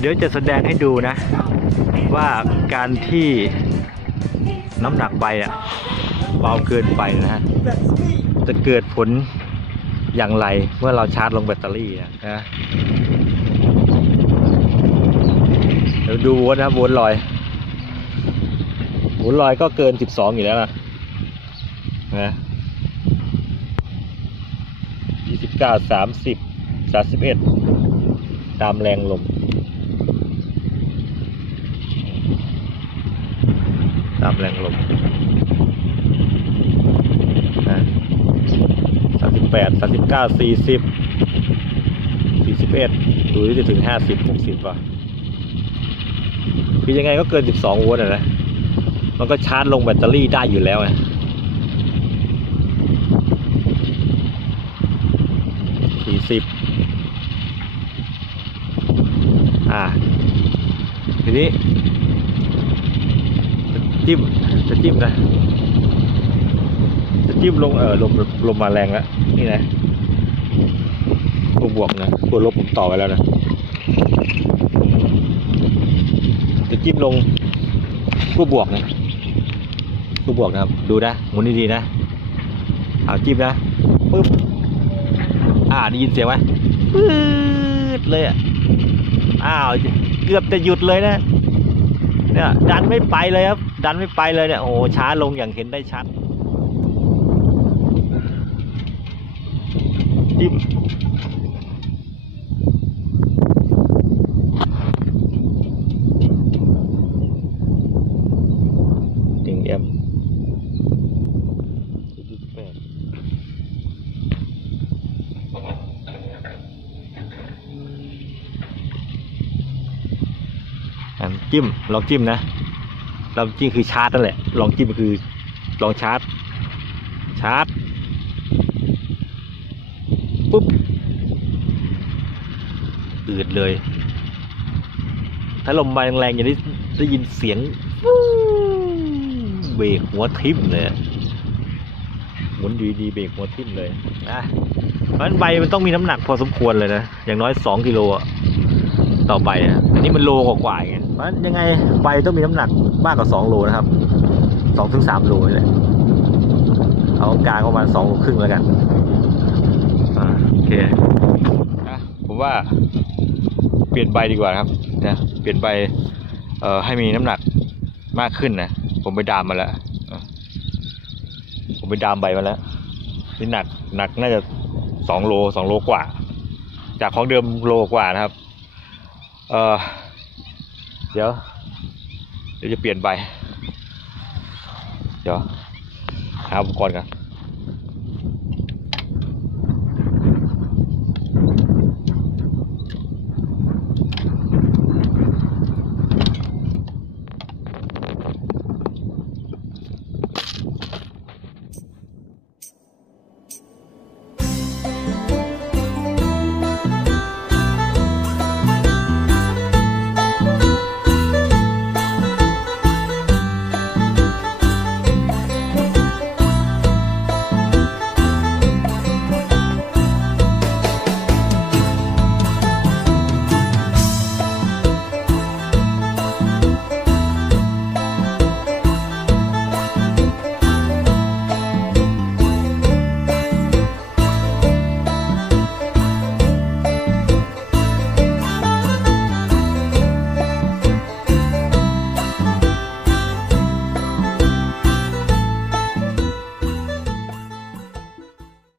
เดี๋ยวจะแสดงให้ดูนะ ว่าการที่น้ำหนักใบอะเบาเกินไปนะฮะจะเกิดผลอย่างไรเมื่อเราชาร์จลงแบตเตอรี่อะนะเดี๋ยวดูวนนะวนลอยวนลอยก็เกิน 12 อยู่แล้วนะนะ29 30 31 ตามแรงลม ตามแรงลมสามสิบแปดสามสิบเก้าสี่สิบสี่สิบเอ็ดดูที่จะถึงห้าสิบหกสิบป่ะคือยังไงก็เกินสิบสองโวลต์นะ มันก็ชาร์จลงแบตเตอรี่ได้อยู่แล้วไงสี่สิบอ่าทีนี้ จิ้ม จะจิ้มนะ จะจิ้มลงเออลมลมมาแรงแล้วนี่นะตัวบวกนะตัวลบผมต่อไว้แล้วนะ จะจิ้มลงตัวบวกนะตัวบวกนะครับ ดูนะหมุนดีๆนะเอาจิ้มนะปึ๊บอ่าได้ยินเสียงไหมปื๊ดเลยอะอ้าวเกือบจะหยุดเลยนะ เนี่ยดันไม่ไปเลยครับ ดันไม่ไปเลยเนี่ยโอ้โหช้าลงอย่างเห็นได้ชัดจิ้มติงเอ็ม จิ้มลองจิ้มนะลองจิ้มคือชาร์จนั่นแหละ ลองจิ้มคือลองชาร์จ ชาร์จปุ๊บอืดเลย ถ้าลมมาแรงๆอย่างนี้ได้ยินเสียงเบรกหัวทิ่มเลยหมุนดีๆเบรกหัวทิ่มเลยนะเพราะฉะนั้นใบมันต้องมีน้ำหนักพอสมควรเลยนะ อย่างน้อยสองกิโลต่อใบอะอันนี้มันโลกว่าๆไง เพราะฉะนั้นยังไงใบต้องมีน้ำหนักมากกว่าสองโลนะครับสองถึงสามโลนี่แหละเอากลางประมาณสองโลครึ่งแล้วกันอ่าโอเคอะผมว่าเปลี่ยนใบดีกว่าครับนะเปลี่ยนใบเอ่อให้มีน้ำหนักมากขึ้นนะผมไปดามมาแล้วผมไปดามใบมาแล้วนี่หนักหนักน่าจะสองโลสองโลกว่า จากของเดิมโลกว่านะครับ เอ่อ เดี๋ยว เดี๋ยวจะเปลี่ยนใบ เดี๋ยวหาอุปกรณ์กัน